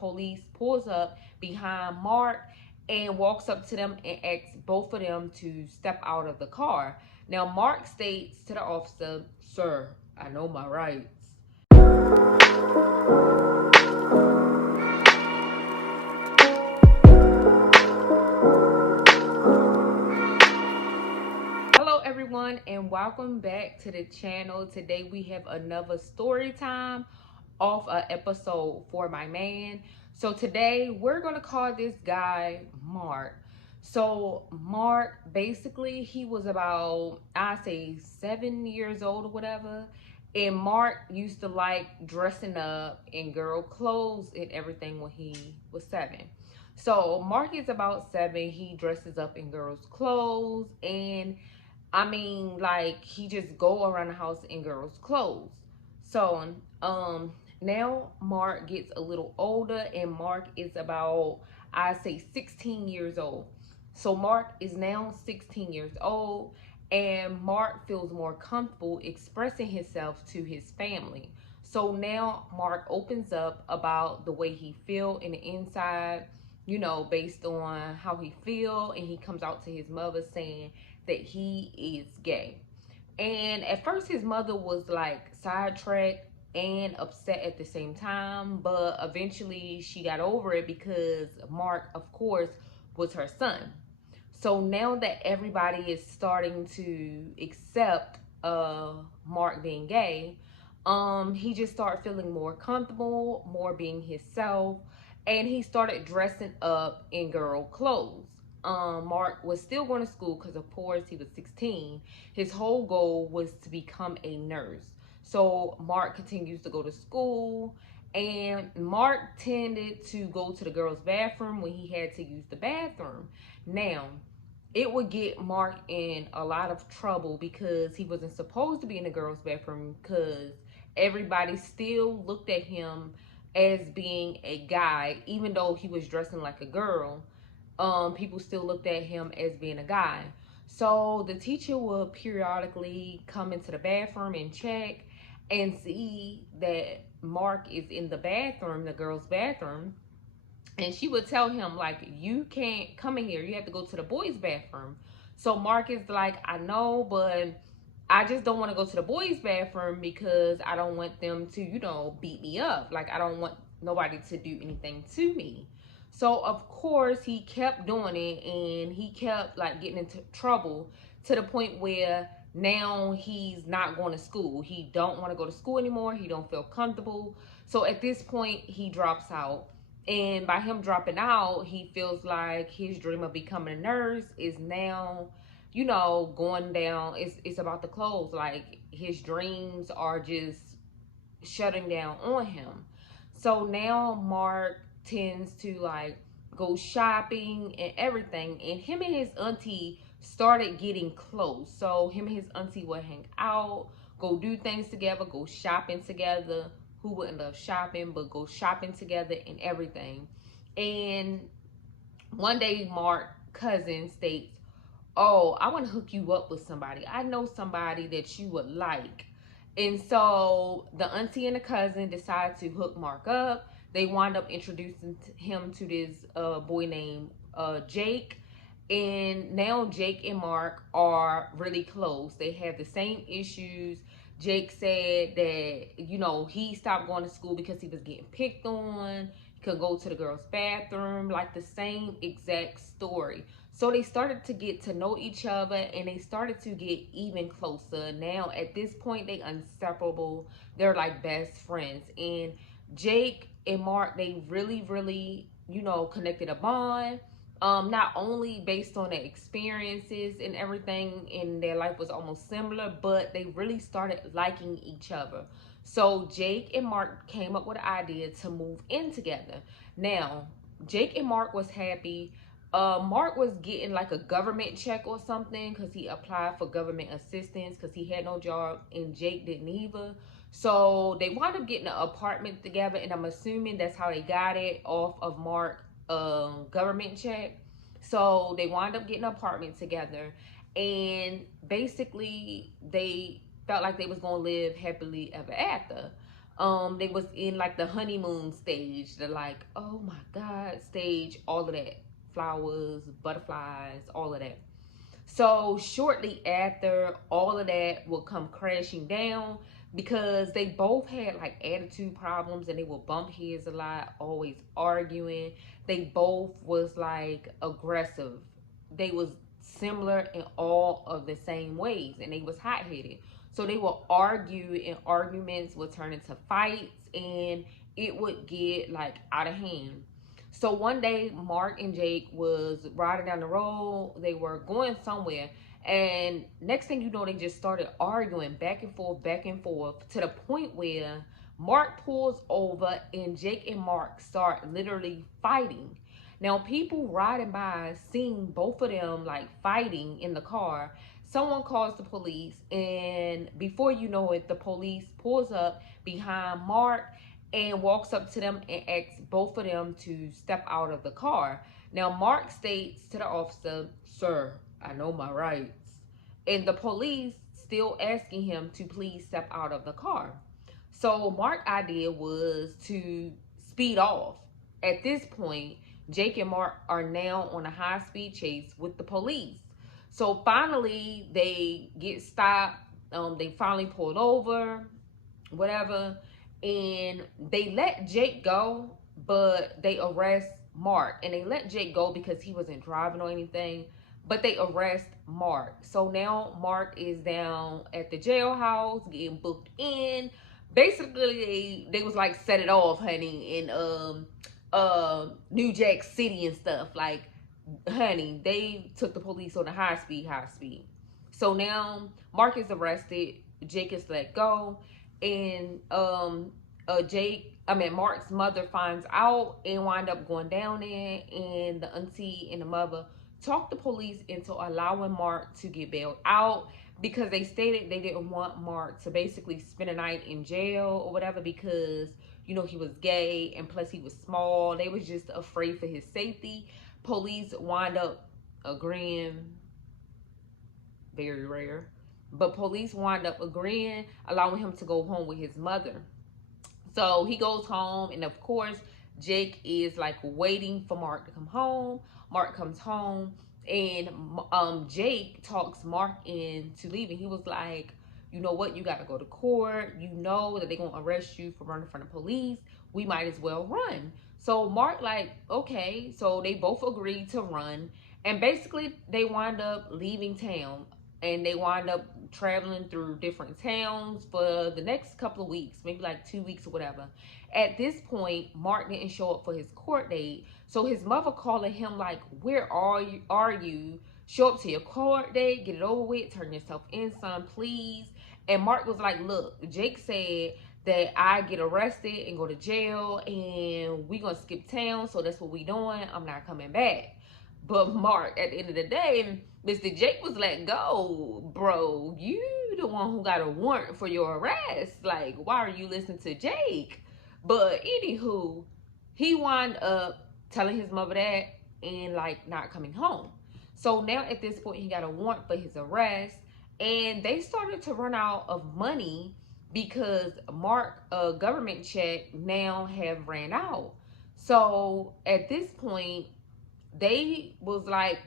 Police pulls up behind Mark and walks up to them and asks both of them to step out of the car. Now, Mark states to the officer, "Sir, I know my rights." Hello everyone and welcome back to the channel. Today we have another story time off an episode for my man. So today we're gonna call this guy Mark. So Mark, basically he was about, I say 7 years old or whatever. And Mark used to like dressing up in girl clothes and everything when he was 7. So Mark is about 7. He dresses up in girls' clothes, and I mean, like, he just go around the house in girls' clothes. So, now Mark gets a little older, and Mark is about, I say, 16 years old. So Mark is now 16 years old, and Mark feels more comfortable expressing himself to his family. So now Mark opens up about the way he feel in the inside, based on how he feel, and he comes out to his mother saying that he is gay. And at first his mother was like sidetracked and upset at the same time, but eventually she got over it because Mark, of course, was her son. So now that everybody is starting to accept Mark being gay, he just started feeling more comfortable, more being himself, and he started dressing up in girl clothes. Mark was still going to school because, of course, he was 16. His whole goal was to become a nurse. So Mark continues to go to school, and Mark tended to go to the girls' bathroom when he had to use the bathroom. Now, it would get Mark in a lot of trouble because he wasn't supposed to be in the girls' bathroom, because everybody still looked at him as being a guy, even though he was dressing like a girl. People still looked at him as being a guy. So the teacher would periodically come into the bathroom and check and see that Mark is in the bathroom, the girls' bathroom, and she would tell him, like, you can't come in here, you have to go to the boys' bathroom. So Mark is like, I know, but I just don't want to go to the boys' bathroom because I don't want them to, beat me up. Like, I don't want nobody to do anything to me. So of course he kept doing it, and he kept like getting into trouble to the point where now he's not going to school. He don't want to go to school anymore. He don't feel comfortable. So at this point he drops out. And by him dropping out, he feels like his dream of becoming a nurse is now, going down. It's about to close. Like, his dreams are just shutting down on him. So now Mark tends to like go shopping and everything. And him and his auntie started getting close. So him and his auntie would hang out, go do things together, go shopping together. Who wouldn't love shopping, but go shopping together and everything. And one day Mark cousin states, "Oh, I want to hook you up with somebody. I know somebody that you would like." And so the auntie and the cousin decide to hook Mark up. They wind up introducing him to this boy named Jake. And now Jake and Mark are really close. They have the same issues. Jake said that, he stopped going to school because he was getting picked on. He could go to the girls' bathroom, like the same exact story. So they started to get to know each other, and they started to get even closer. Now, at this point, they inseparable. They're like best friends. And Jake and Mark, they really, really, connected a bond. Not only based on their experiences and everything in their life was almost similar, but they really started liking each other. So Jake and Mark came up with an idea to move in together. Now, Jake and Mark was happy. Mark was getting like a government check or something because he applied for government assistance because he had no job, and Jake didn't either. So they wound up getting an apartment together, and I'm assuming that's how they got it, off of Mark government check. So they wound up getting an apartment together, and basically they felt like they was gonna live happily ever after. They was in like the honeymoon stage, the like, oh my god stage, all of that, flowers, butterflies, all of that. So shortly after, all of that will come crashing down because they both had like attitude problems and they would bump heads a lot, always arguing. They both was like aggressive. They was similar in all of the same ways, and they was hot-headed. So they would argue, and arguments would turn into fights, and it would get like out of hand. So one day, Mark and Jake was riding down the road. They were going somewhere, and next thing you know, they just started arguing back and forth, to the point where Mark pulls over and Jake and Mark start literally fighting. Now, people riding by seeing both of them like fighting in the car. Someone calls the police, and before you know it, the police pulls up behind Mark and walks up to them and asks both of them to step out of the car. Now, Mark states to the officer, "Sir, I know my rights." And the police still asking him to please step out of the car. So Mark's idea was to speed off. At this point, Jake and Mark are now on a high-speed chase with the police. So finally, they get stopped. They finally pulled over, whatever, and they let Jake go, but they arrest Mark. And they let Jake go because he wasn't driving or anything, but they arrest Mark. So now Mark is down at the jailhouse getting booked in. Basically, they was like set it off, honey, in New Jack City and stuff. Like, honey, they took the police on a high speed. So now Mark is arrested, Jake is let go, and Mark's mother finds out and wind up going down there, and the auntie and the mother talked the police into allowing Mark to get bailed out, because they stated they didn't want Mark to basically spend a night in jail or whatever, because he was gay, and plus he was small. They was just afraid for his safety. Police wind up agreeing, very rare, but police wind up agreeing, allowing him to go home with his mother. So he goes home, and of course Jake is like waiting for Mark to come home. Mark comes home, and Jake talks Mark into leaving. He was like, "You know what, you got to go to court. You know that they're going to arrest you for running from the police. We might as well run." So Mark like, okay. So they both agreed to run, and basically they wind up leaving town, and they wind up traveling through different towns for the next couple of weeks, maybe like 2 weeks or whatever. At this point, Mark didn't show up for his court date, so his mother calling him like, "Where are you? Show up to your court date, get it over with, turn yourself in, son, please." And Mark was like, "Look, Jake said that I get arrested and go to jail, and we gonna skip town, so that's what we doing. I'm not coming back." But Mark, at the end of the day, Mr. Jake was let go. "Bro, you the one who got a warrant for your arrest. Like, why are you listening to Jake?" But anywho, he wound up telling his mother that, and like not coming home. So now at this point, he got a warrant for his arrest, and they started to run out of money because Mark government check now have ran out. So at this point, they was like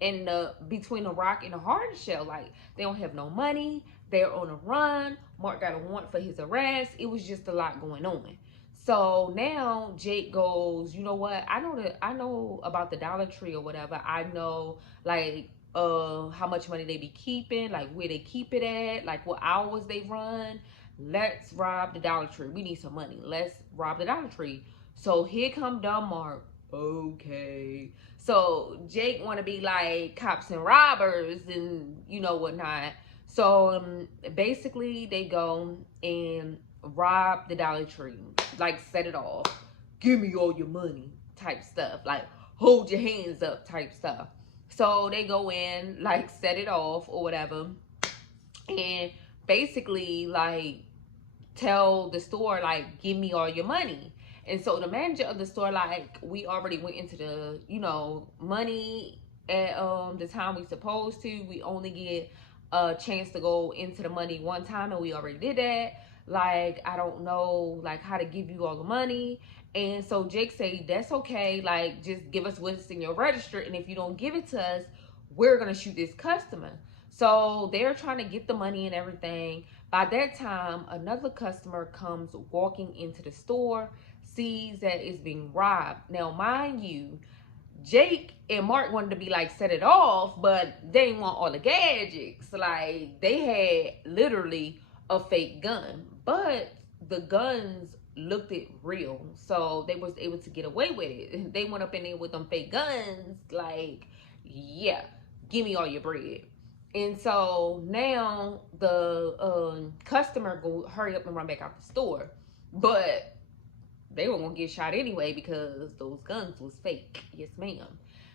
in the between a rock and a hard shell. Like, they don't have no money, they're on a run, Mark got a warrant for his arrest. It was just a lot going on. So now Jake goes, "You know what, I know about the Dollar Tree or whatever. I know like how much money they be keeping, like where they keep it at, like what hours they run. Let's rob the Dollar Tree. We need some money. Let's rob the Dollar Tree." So here come dumb Mark. Okay. So Jake want to be like cops and robbers and whatnot. So basically they go and rob the Dollar Tree, like set it off, "Give me all your money" type stuff, like "Hold your hands up" type stuff. So they go in, like set it off or whatever, and basically like tell the store like, "Give me all your money." And so the manager of the store like, "We already went into the money at the time we supposed to. We only get a chance to go into the money one time, and we already did that. like, I don't know, like, how to give you all the money. And so Jake say, that's okay, like, just give us what's in your register, and if you don't give it to us, we're gonna shoot this customer. So they're trying to get the money and everything. By that time, another customer comes walking into the store, sees that it's being robbed. Now, mind you, Jake and Mark wanted to be like, set it off, but they didn't want all the gadgets. Like, they had literally a fake gun, but the guns looked it real, so they was able to get away with it. They went up in there with them fake guns, like, yeah, give me all your bread. And so now the customer go hurry up and run back out the store, but they were gonna get shot anyway because those guns was fake. Yes, ma'am.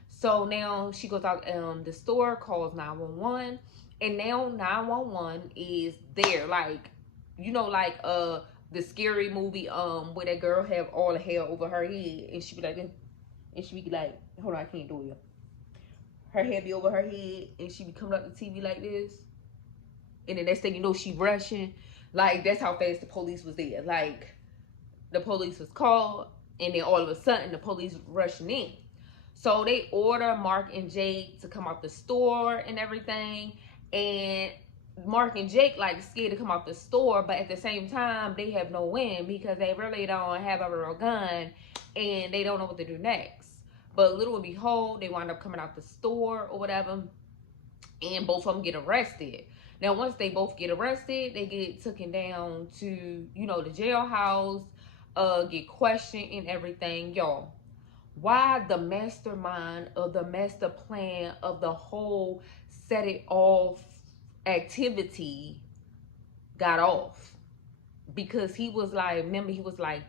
So now she goes out the store, calls 911, and now 911 is there. Like, you know, like the scary movie where that girl have all the hair over her head and she be like, and she be like, hold on, I can't do it. Her hair be over her head and she be coming up the TV like this. And the next thing you know, she rushing. Like, that's how fast the police was there. Like, the police was called, and then all of a sudden the police rushing in. So they order Mark and Jake to come out the store and everything, and Mark and Jake like scared to come out the store, but at the same time they have no win because they really don't have a real gun and they don't know what to do next. But little and behold, they wind up coming out the store or whatever, and both of them get arrested. Now, once they both get arrested, they get taken down to, you know, the jailhouse, get questioned and everything. Y'all, why the mastermind of the master plan of the whole set it off activity got off? Because he was like, remember, he was like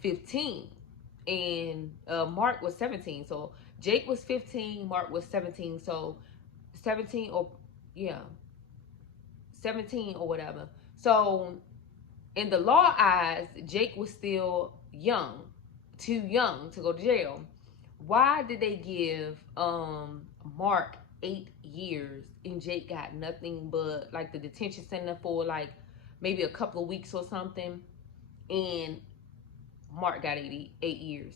15 and Mark was 17. So Jake was 15, Mark was 17. So 17 or, yeah, 17 or whatever. So in the law eyes, Jake was still young, too young to go to jail. Why did they give Mark 8 years and Jake got nothing but like the detention center for like maybe a couple of weeks or something, and Mark got 8 years?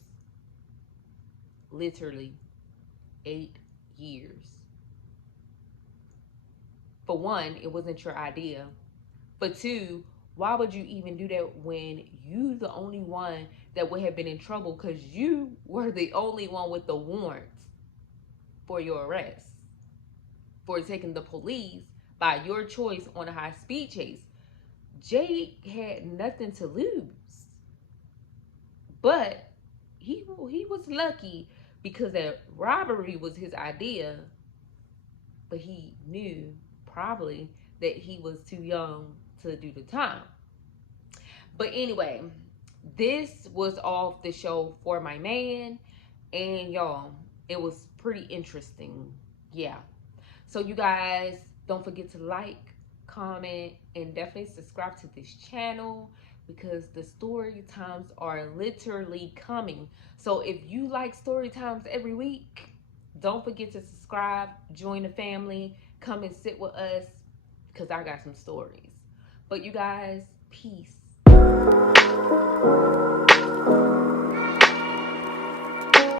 Literally 8 years. For one, it wasn't your idea. For two, why would you even do that when you the only one that would have been in trouble because you were the only one with the warrant for your arrest for taking the police by your choice on a high-speed chase? Jake had nothing to lose, but he was lucky because that robbery was his idea, but he knew probably that he was too young to do the time. But anyway, this was off the show For My Man, and y'all, it was pretty interesting. Yeah. So you guys, don't forget to like, comment, and definitely subscribe to this channel because the story times are literally coming. So if you like story times every week, don't forget to subscribe, join the family, come and sit with us because I got some stories. But you guys, peace.